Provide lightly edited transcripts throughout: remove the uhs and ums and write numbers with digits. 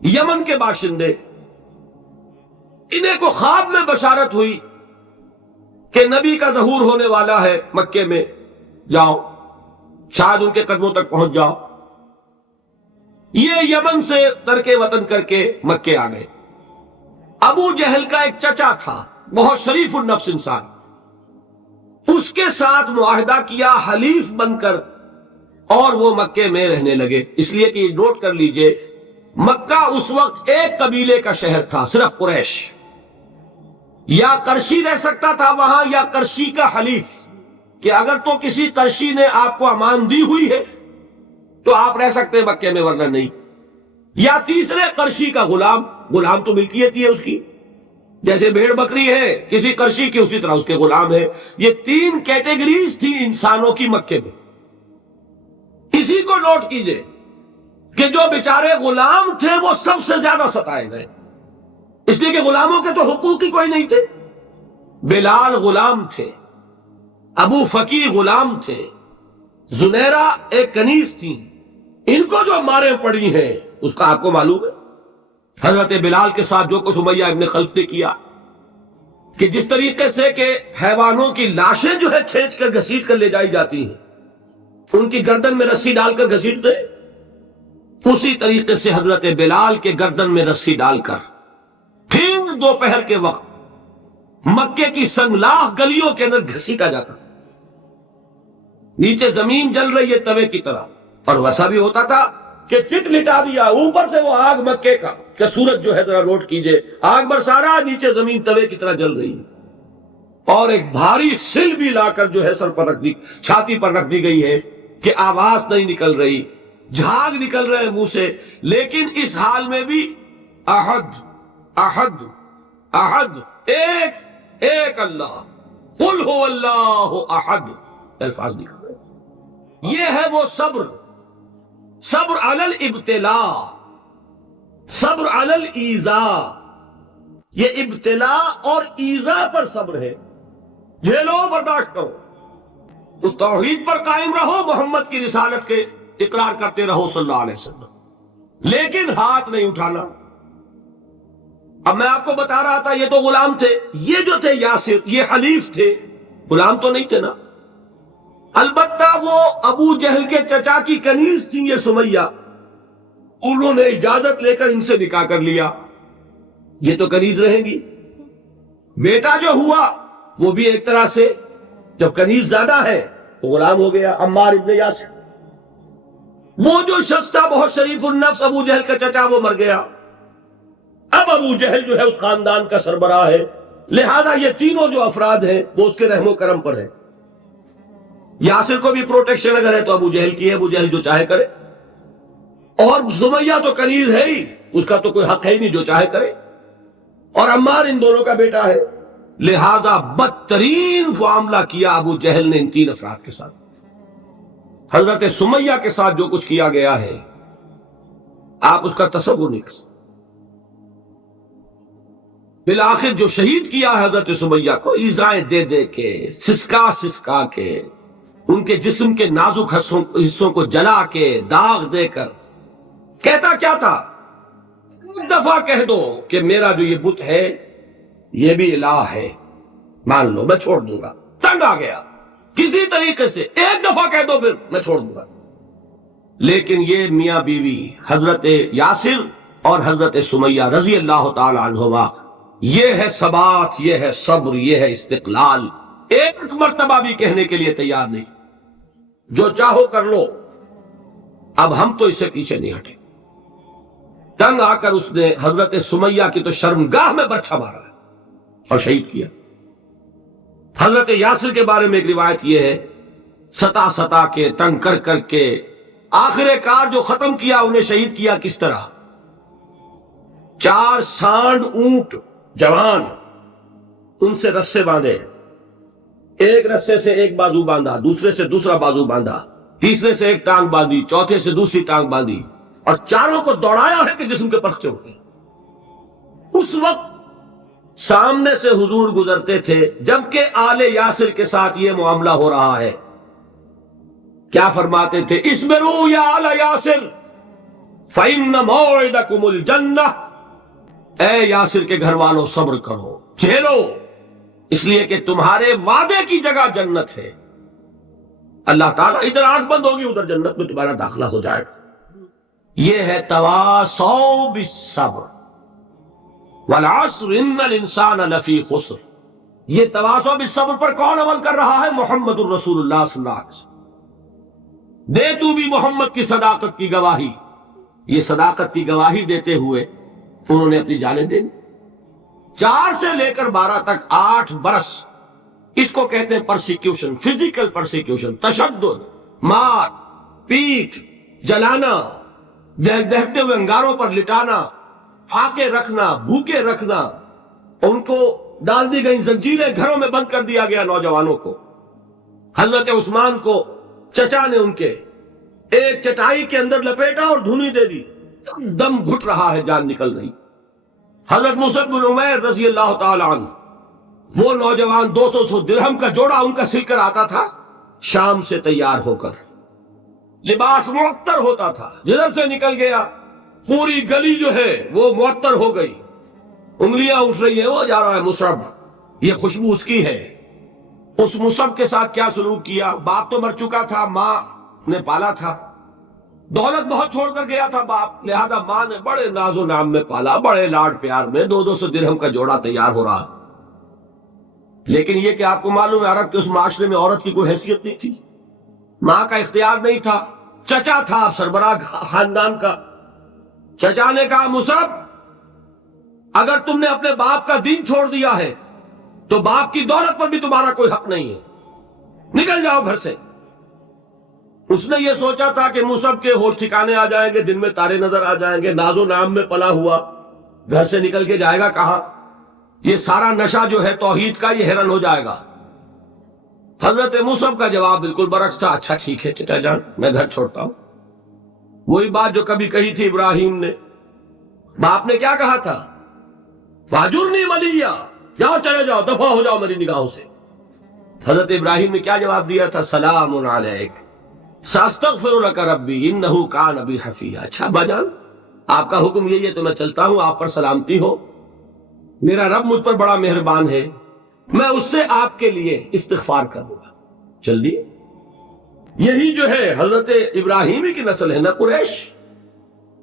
یمن کے باشندے، انہیں کو خواب میں بشارت ہوئی کہ نبی کا ظہور ہونے والا ہے مکے میں، جاؤ شاید ان کے قدموں تک پہنچ جاؤ۔ یہ یمن سے ترک وطن کر کے مکے آ گئے۔ ابو جہل کا ایک چچا تھا، بہت شریف النفس انسان، اس کے ساتھ معاہدہ کیا حلیف بن کر، اور وہ مکے میں رہنے لگے۔ اس لیے کہ یہ نوٹ کر لیجئے، مکہ اس وقت ایک قبیلے کا شہر تھا، صرف قریش۔ یا قرشی رہ سکتا تھا وہاں، یا قرشی کا حلیف، کہ اگر تو کسی قرشی نے آپ کو امان دی ہوئی ہے تو آپ رہ سکتے ہیں مکے میں، ورنہ نہیں۔ یا تیسرے قرشی کا غلام، غلام تو ملکیت ہی ہے اس کی، جیسے بھیڑ بکری ہے کسی قرشی کی، اسی طرح اس کے غلام ہے۔ یہ تین کیٹیگریز تھی انسانوں کی مکے میں۔ اسی کو نوٹ کیجئے کہ جو بیچارے غلام تھے وہ سب سے زیادہ ستائے گئے، اس لیے کہ غلاموں کے تو حقوق ہی کوئی نہیں تھے۔ بلال غلام تھے، ابو فقی غلام تھے، زنیرہ ایک کنیز تھی، ان کو جو ماریں پڑی ہیں اس کا آپ کو معلوم ہے۔ حضرت بلال کے ساتھ جو کچھ امیہ ابن خلف نے کیا، کہ جس طریقے سے کہ حیوانوں کی لاشیں جو ہے کھینچ کر گھسیٹ کر لے جائی جاتی ہیں، ان کی گردن میں رسی ڈال کر گھسیٹتے، اسی طریقے سے حضرت بلال کے گردن میں رسی ڈال کر ٹھیک دوپہر کے وقت مکے کی سنگلاخ گلیوں کے اندر گھسیٹا جاتا، نیچے زمین جل رہی ہے توے کی طرح، اور ویسا بھی ہوتا تھا کہ چت لٹا دیا، اوپر سے وہ آگ مکے کا کہ سورج جو ہے ذرا نوٹ کیجئے، آگ برسا رہا، نیچے زمین توے کی طرح جل رہی ہے، اور ایک بھاری سل بھی لا کر جو ہے سر پر رکھ دی، چھاتی پر رکھ دی گئی ہے کہ آواز نہیں نکل رہی، جھاگ نکل رہے منہ سے، لیکن اس حال میں بھی احد احد احد، ایک ایک اللہ، قل هو اللہ احد، الفاظ نکل رہے۔ یہ ہے وہ صبر، صبر علی الابتلاء، صبر علی الایذاء، یہ ابتلاء اور ایذاء پر صبر ہے۔ جھیلو، برداشت کرو، اس توحید پر قائم رہو، محمد کی رسالت کے اقرار کرتے رہو صلی اللہ علیہ وسلم، لیکن ہاتھ نہیں اٹھانا۔ اب میں آپ کو بتا رہا تھا یہ تو غلام تھے، یہ جو تھے یاسر، یہ حلیف تھے، غلام تو نہیں تھے نا۔ البتہ وہ ابو جہل کے چچا کی کنیز تھی یہ سمیہ، انہوں نے اجازت لے کر ان سے نکاح کر لیا، یہ تو کنیز رہیں گی۔ بیٹا جو ہوا وہ بھی ایک طرح سے، جب کنیز زیادہ ہے تو غلام ہو گیا، عمار ابن یاسر۔ وہ جو شخص تھا بہت شریف النفس ابو جہل کا چچا، وہ مر گیا، اب ابو جہل جو ہے اس خاندان کا سربراہ ہے، لہذا یہ تینوں جو افراد ہیں وہ اس کے رحم و کرم پر ہے۔ یاسر کو بھی پروٹیکشن اگر ہے تو ابو جہل کی ہے، ابو جہل جو چاہے کرے، اور سمیہ تو کنیز ہے ہی، اس کا تو کوئی حق ہے ہی نہیں، جو چاہے کرے، اور عمار ان دونوں کا بیٹا ہے، لہذا بدترین معاملہ کیا ابو جہل نے ان تین افراد کے ساتھ۔ حضرت سمیہ کے ساتھ جو کچھ کیا گیا ہے آپ اس کا تصور نہیں کر سکتے۔ بالآخر جو شہید کیا حضرت سمیہ کو ایذائیں دے دے کے، سسکا سسکا کے، ان کے جسم کے نازک حصوں کو جلا کے، داغ دے کر، کہتا کیا تھا؟ ایک دفعہ کہہ دو کہ میرا جو یہ بت ہے یہ بھی الہ ہے، مان لو میں چھوڑ دوں گا۔ تنگ آ گیا، کسی طریقے سے ایک دفعہ کہہ دو پھر میں چھوڑ دوں گا۔ لیکن یہ میاں بیوی حضرت یاسر اور حضرت سمیہ رضی اللہ تعالی عنہما، یہ ہے ثبات، یہ ہے صبر، یہ ہے استقلال، ایک مرتبہ بھی کہنے کے لیے تیار نہیں، جو چاہو کر لو، اب ہم تو اس سے پیچھے نہیں ہٹے۔ تنگ آ کر اس نے حضرت سمیہ کی تو شرمگاہ میں برچھا مارا ہے اور شہید کیا۔ حضرت یاسر کے بارے میں ایک روایت یہ ہے، ستا ستا کے، تنگ کر کر کے، آخر کار جو ختم کیا، انہیں شہید کیا کس طرح؟ 4 سانڈ اونٹ جوان، ان سے رسے باندھے، ایک رسے سے ایک بازو باندھا، دوسرے سے دوسرا بازو باندھا، تیسرے سے ایک ٹانگ باندھی، چوتھے سے دوسری ٹانگ باندھی، اور چاروں کو دوڑایا ہے کہ جسم کے پرخچے اٹھے۔ اس وقت سامنے سے حضور گزرتے تھے جبکہ آل یاسر کے ساتھ یہ معاملہ ہو رہا ہے، کیا فرماتے تھے؟ اسبروا یا آل یاسر فَإِنَّ مَوْعِدَكُمُ الْجَنَّةُ، اے یاسر کے گھر والوں صبر کرو، جھیلو، اس لیے کہ تمہارے وعدے کی جگہ جنت ہے۔ اللہ تعالیٰ ادھر آنکھ بند ہوگی، ادھر جنت میں تمہارا داخلہ ہو جائے گا۔ یہ ہے تواصوا بالصبر والعصر ان الانسان لفی خسر۔ یہ تواصوا بالصبر پر کون عمل کر رہا ہے؟ محمد الرسول اللہ صلی اللہ علیہ وسلم۔ دے تو بھی محمد کی صداقت کی گواہی۔ یہ صداقت کی گواہی دیتے ہوئے انہوں نے اپنی جانیں دے دی۔ 4 سے لے کر 12 تک 8 برس، اس کو کہتے ہیں پرسیکیوشن، فزیکل پرسیکیوشن، تشدد، مار پیٹ، جلانا، دہتے ہوئے انگاروں پر لٹانا، آکے رکھنا، بھوکے رکھنا، ان کو ڈال دی گئی زنجیریں، گھروں میں بند کر دیا گیا نوجوانوں کو۔ حضرت عثمان کو چچا نے ان کے ایک چٹائی کے اندر لپیٹا اور دھنی دے دی، دم گھٹ رہا ہے، جان نکل رہی۔ حضرت مصعب بن عمیر رضی اللہ تعالی عنہ، وہ نوجوان 200 درہم کا جوڑا ان کا سل کر آتا تھا شام سے تیار ہو کر، لباس معطر ہوتا تھا، جدھر سے نکل گیا پوری گلی جو ہے وہ معطر ہو گئی، انگلیاں اٹھ رہی ہیں، وہ جا رہا ہے مصعب، یہ خوشبو اس کی ہے۔ اس مصعب کے ساتھ کیا سلوک کیا؟ باپ تو مر چکا تھا، ماں نے پالا تھا، دولت بہت چھوڑ کر گیا تھا باپ، لہذا ماں نے بڑے ناز و نام میں پالا، بڑے لاڈ پیار میں، 200 درہم کا جوڑا تیار ہو رہا۔ لیکن یہ کہ آپ کو معلوم ہے عرب کے اس معاشرے میں عورت کی کوئی حیثیت نہیں تھی، ماں کا اختیار نہیں تھا، چچا تھا آپ سربراہ خاندان کا۔ چچا نے کہا مصعب، اگر تم نے اپنے باپ کا دین چھوڑ دیا ہے تو باپ کی دولت پر بھی تمہارا کوئی حق نہیں ہے، نکل جاؤ گھر سے۔ اس نے یہ سوچا تھا کہ مصعب کے ہوش ٹھکانے آ جائیں گے، دن میں تارے نظر آ جائیں گے، ناز و نام میں پلا ہوا گھر سے نکل کے جائے گا کہاں، یہ سارا نشہ جو ہے توحید کا یہ حیران ہو جائے گا۔ حضرت مصعب کا جواب بالکل برعکس تھا، اچھا ٹھیک ہے چچا جان، میں گھر چھوڑتا ہوں۔ وہی بات جو کبھی کہی تھی ابراہیم نے، باپ نے کیا کہا تھا؟ واجرنی ملیہ، جاؤ چلے جاؤ، دفع ہو جاؤ میری نگاہوں سے۔ حضرت ابراہیم نے کیا جواب دیا تھا؟ سلام علیک ساستغفر لک ربی انہ کان بی حفیہ۔ اچھا باجان، آپ کا حکم یہی ہے تو میں چلتا ہوں، آپ پر سلامتی ہو، میرا رب مجھ پر بڑا مہربان ہے، میں اس سے آپ کے لیے استغفار کروں گا۔ چل دیے۔ یہی جو ہے حضرت ابراہیمی کی نسل ہے نا قریش۔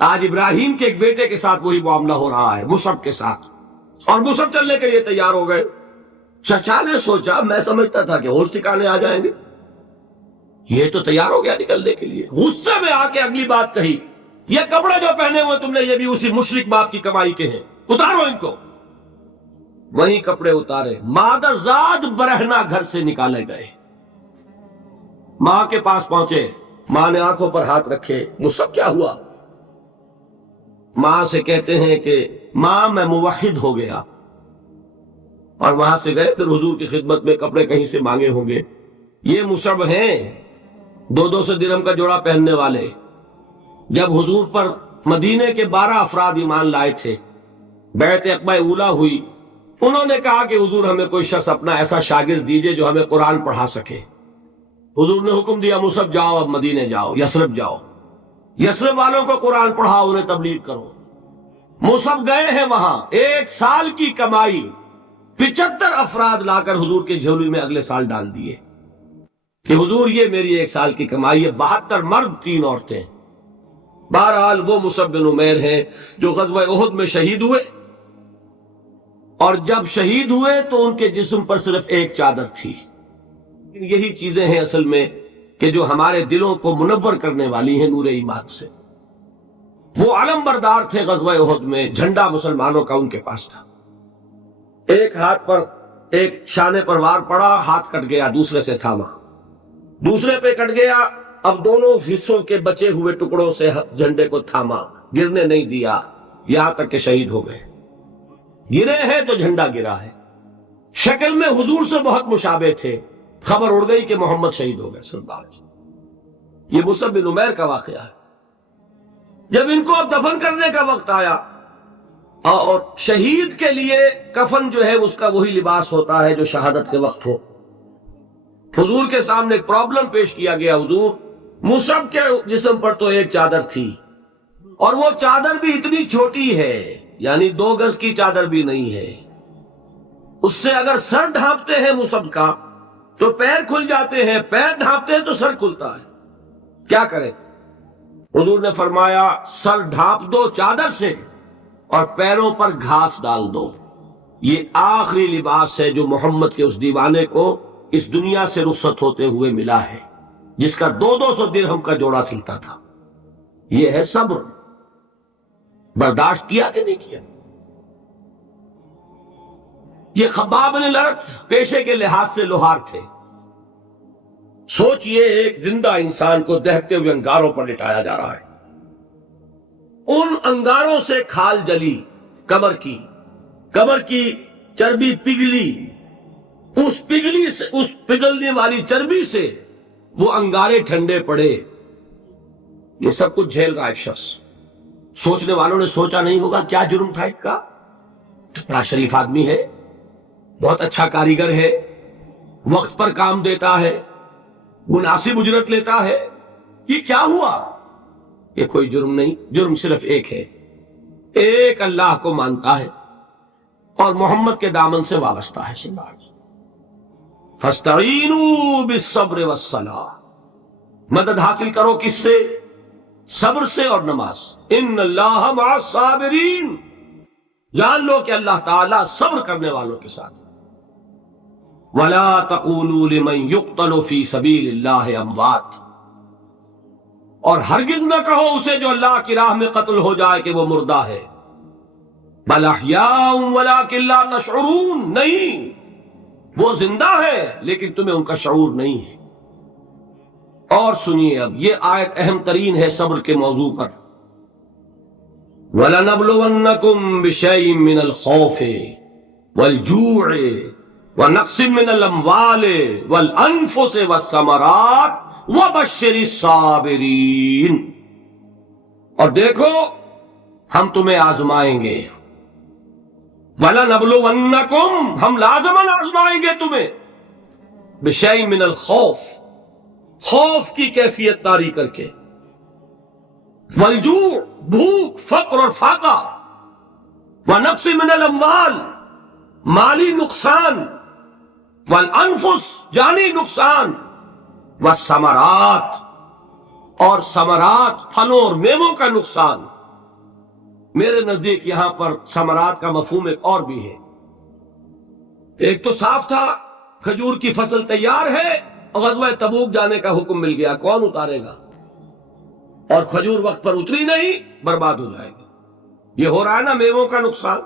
آج ابراہیم کے ایک بیٹے کے ساتھ وہی معاملہ ہو رہا ہے، مصعب کے ساتھ، اور مصعب چلنے کے لیے تیار ہو گئے۔ چچا نے سوچا، میں سمجھتا تھا کہ ہوش ٹھکانے آ جائیں گے، یہ تو تیار ہو گیا نکلنے کے لیے۔ غصے میں آ کے اگلی بات کہی، یہ کپڑے جو پہنے ہوئے تم نے یہ بھی اسی مشرک باپ کی کمائی کے ہیں، اتارو ان کو۔ وہیں کپڑے اتارے، مادر زاد برہنہ گھر سے نکالے گئے۔ ماں کے پاس پہنچے، ماں نے آنکھوں پر ہاتھ رکھے، مصعب کیا ہوا؟ ماں سے کہتے ہیں کہ ماں میں موحد ہو گیا، اور وہاں سے گئے، پھر حضور کی خدمت میں کپڑے کہیں سے مانگے ہوں گے۔ یہ مصعب ہیں 200 درہم کا جوڑا پہننے والے۔ جب حضور پر مدینے کے 12 افراد ایمان لائے تھے، بیعت عقبہ اولیٰ ہوئی، انہوں نے کہا کہ حضور ہمیں کوئی شخص اپنا ایسا شاگرد دیجئے جو ہمیں قرآن پڑھا سکے۔ حضور نے حکم دیا مصعب جاؤ، اب مدینے جاؤ، یثرب جاؤ، یثرب والوں کو قرآن پڑھاؤ، انہیں تبلیغ کرو۔ مصعب گئے ہیں وہاں، 1 سال کی کمائی 75 افراد لا کر حضور کے جھولی میں اگلے سال ڈال دیے کہ حضور یہ میری 1 سال کی کمائی ہے، 72 مرد 3 عورتیں۔ بہرحال وہ مصعب بن عمیر ہیں جو غزوہ احد میں شہید ہوئے، اور جب شہید ہوئے تو ان کے جسم پر صرف ایک چادر تھی۔ یہی چیزیں ہیں اصل میں کہ جو ہمارے دلوں کو منور کرنے والی ہیں نور ایمان سے۔ وہ علم بردار تھے غزوہ احد میں، جھنڈا مسلمانوں کا ان کے پاس تھا۔ ایک ہاتھ پر ایک شانے پر وار پڑا، ہاتھ کٹ گیا، دوسرے سے تھاما، دوسرے پہ کٹ گیا، اب دونوں حصوں کے بچے ہوئے ٹکڑوں سے جھنڈے کو تھاما، گرنے نہیں دیا، یہاں تک کہ شہید ہو گئے۔ گرے ہیں تو جھنڈا گرا ہے۔ شکل میں حضور سے بہت مشابہ تھے، خبر اڑ گئی کہ محمد شہید ہو گئے صلی اللہ علیہ وسلم۔ یہ مصعب بن عمیر کا واقعہ ہے۔ جب ان کو اب دفن کرنے کا وقت آیا، اور شہید کے لیے کفن جو ہے اس کا وہی لباس ہوتا ہے جو شہادت کے وقت ہو، حضور کے سامنے ایک پرابلم پیش کیا گیا۔ حضور، مصعب کے جسم پر تو ایک چادر تھی، اور وہ چادر بھی اتنی چھوٹی ہے، یعنی 2 گز کی چادر بھی نہیں ہے، اس سے اگر سر ڈھانپتے ہیں مصحف کا تو پیر کھل جاتے ہیں، پیر ڈھانپتے ہیں تو سر کھلتا ہے، کیا کریں؟ حضور نے فرمایا سر ڈھانپ دو چادر سے اور پیروں پر گھاس ڈال دو، یہ آخری لباس ہے جو محمد کے اس دیوانے کو اس دنیا سے رخصت ہوتے ہوئے ملا ہے، جس کا 200 درہم کا جوڑا سلتا تھا۔ یہ ہے صبر۔ برداشت کیا کہ نہیں کیا؟ یہ خباب بن الارت پیشے کے لحاظ سے لوہار تھے۔ سوچئے ایک زندہ انسان کو دہتے ہوئے انگاروں پر لٹایا جا رہا ہے، ان انگاروں سے کھال جلی، کمر کی چربی پگھلی، اس پگھلنے والی چربی سے وہ انگارے ٹھنڈے پڑے، یہ سب کچھ جھیل رہا ایک شخص۔ سوچنے والوں نے سوچا نہیں ہوگا کیا جرم تھا اس کا، بڑا شریف آدمی ہے، بہت اچھا کاریگر ہے، وقت پر کام دیتا ہے، مناسب اجرت لیتا ہے، یہ کیا ہوا؟ یہ کوئی جرم نہیں، جرم صرف ایک ہے، ایک اللہ کو مانتا ہے اور محمد کے دامن سے وابستہ ہے۔ فَاسْتَعِينُوا بِالصَّبْرِ وَالصَّلَاةِ، مدد حاصل کرو کس سے؟ صبر سے اور نماز۔ ان اللہ مع الصابرین، جان لو کہ اللہ تعالیٰ صبر کرنے والوں کے ساتھ۔ وَلَا تَقُولُوا لِمَنْ يُقْتَلُ فِي سَبِيلِ اللَّهِ أَمْوَاتٌ، اور ہرگز نہ کہو اسے جو اللہ کی راہ میں قتل ہو جائے کہ وہ مردہ ہے، بل احیاء ولکن لا تشعرون، نہیں، وہ زندہ ہے لیکن تمہیں ان کا شعور نہیں ہے۔ اور سنیے اب یہ آیت اہم ترین ہے صبر کے موضوع پر۔ وَلَنَبْلُوَنَّكُمْ بِشَيْءٍ مِّنَ الْخَوْفِ وَالْجُوعِ وَنَقْصٍ مِّنَ الْأَمْوَالِ وَالْأَنفُسِ وَالثَّمَرَاتِ وَبَشِّرِ الصَّابِرِينَ، اور دیکھو ہم تمہیں آزمائیں گے، وَلَنَبْلُوَنَّكُمْ، ہم لازماً آزمائیں گے تمہیں، بِشَيْءٍ مِّنَ الْخَوْفِ، خوف کی کیفیت طاری کر کے، والجوع، بھوک، فقر اور فاقہ، ونقص من الاموال، مالی نقصان، والانفس، جانی نقصان، والثمرات، اور ثمرات، پھلوں اور میووں کا نقصان۔ میرے نزدیک یہاں پر ثمرات کا مفہوم ایک اور بھی ہے۔ ایک تو صاف تھا کھجور کی فصل تیار ہے، غزوہ تبوک جانے کا حکم مل گیا، کون اتارے گا؟ اور کھجور وقت پر اتری نہیں، برباد ہو جائے گی۔ یہ ہو رہا ہے نا میووں کا نقصان۔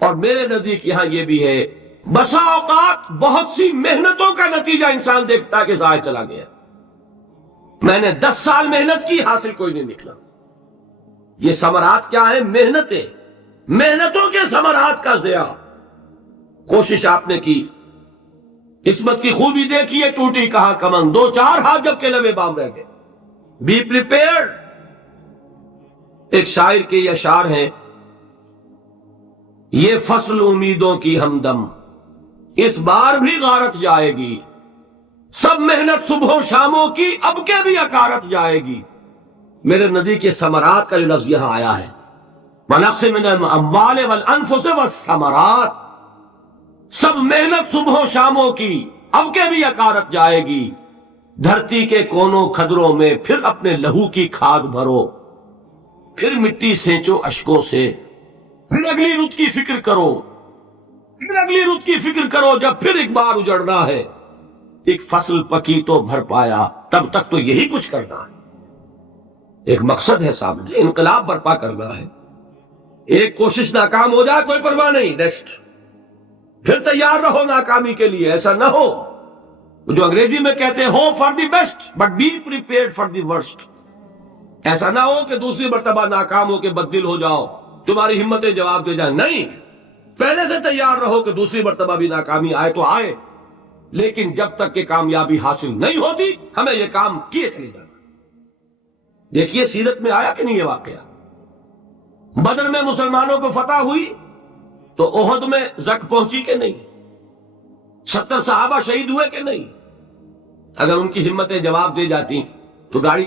اور میرے نزدیک یہاں یہ بھی ہے، بسا اوقات بہت سی محنتوں کا نتیجہ انسان دیکھتا ہے کہ ضائع چلا گیا، میں نے 10 سال محنت کی، حاصل کوئی نہیں نکلا۔ یہ ثمرات کیا ہے؟ محنتیں، محنتوں کے ثمرات کا ضیاع۔ کوشش آپ نے کی، قسمت کی خوبی دیکھیے، ٹوٹی کہاں کمن، 2-4 ہاتھ جب کے لبے بام رہ گئے۔ Be prepared. ایک شاعر کے یہ اشعار ہیں، یہ فصل امیدوں کی ہمدم، اس بار بھی غارت جائے گی، سب محنت صبحوں شاموں کی اب کے بھی اکارت جائے گی۔ میرے نزدیک یہ ثمرات کا جو لفظ یہاں آیا ہے، وَنَقْصٍ مِّنَ الْأَمْوَالِ وَالْأَنفُسِ وَالثَّمَرَاتِ، سب محنت صبحوں شاموں کی اب کے بھی اکارت جائے گی، دھرتی کے کونوں کھدروں میں پھر اپنے لہو کی کھاد بھرو، پھر مٹی سینچو اشکوں سے، پھر اگلی رت کی فکر کرو، پھر اگلی رت کی فکر کرو، جب پھر ایک بار اجڑنا ہے، ایک فصل پکی تو بھر پایا، تب تک تو یہی کچھ کرنا ہے۔ ایک مقصد ہے سامنے، انقلاب برپا کرنا ہے۔ ایک کوشش ناکام ہو جائے کوئی پرواہ نہیں، نیکسٹ، پھر تیار رہو ناکامی کے لیے۔ ایسا نہ ہو جو انگریزی میں کہتے ہیں hope for the best but be prepared for the worst. ایسا نہ ہو کہ دوسری مرتبہ ناکام ہو کے بددل ہو جاؤ، تمہاری ہمتیں جواب دے جائیں، نہیں، پہلے سے تیار رہو کہ دوسری مرتبہ بھی ناکامی آئے تو آئے، لیکن جب تک کہ کامیابی حاصل نہیں ہوتی ہمیں یہ کام کیے چلے جانا۔ دیکھیے سیرت میں آیا کہ نہیں یہ واقعہ؟ بدر میں مسلمانوں کو فتح ہوئی تو احد میں زک پہنچی کہ نہیں؟ 70 صحابہ شہید ہوئے کہ نہیں؟ اگر ان کی ہمتیں جواب دے جاتی تو گاڑی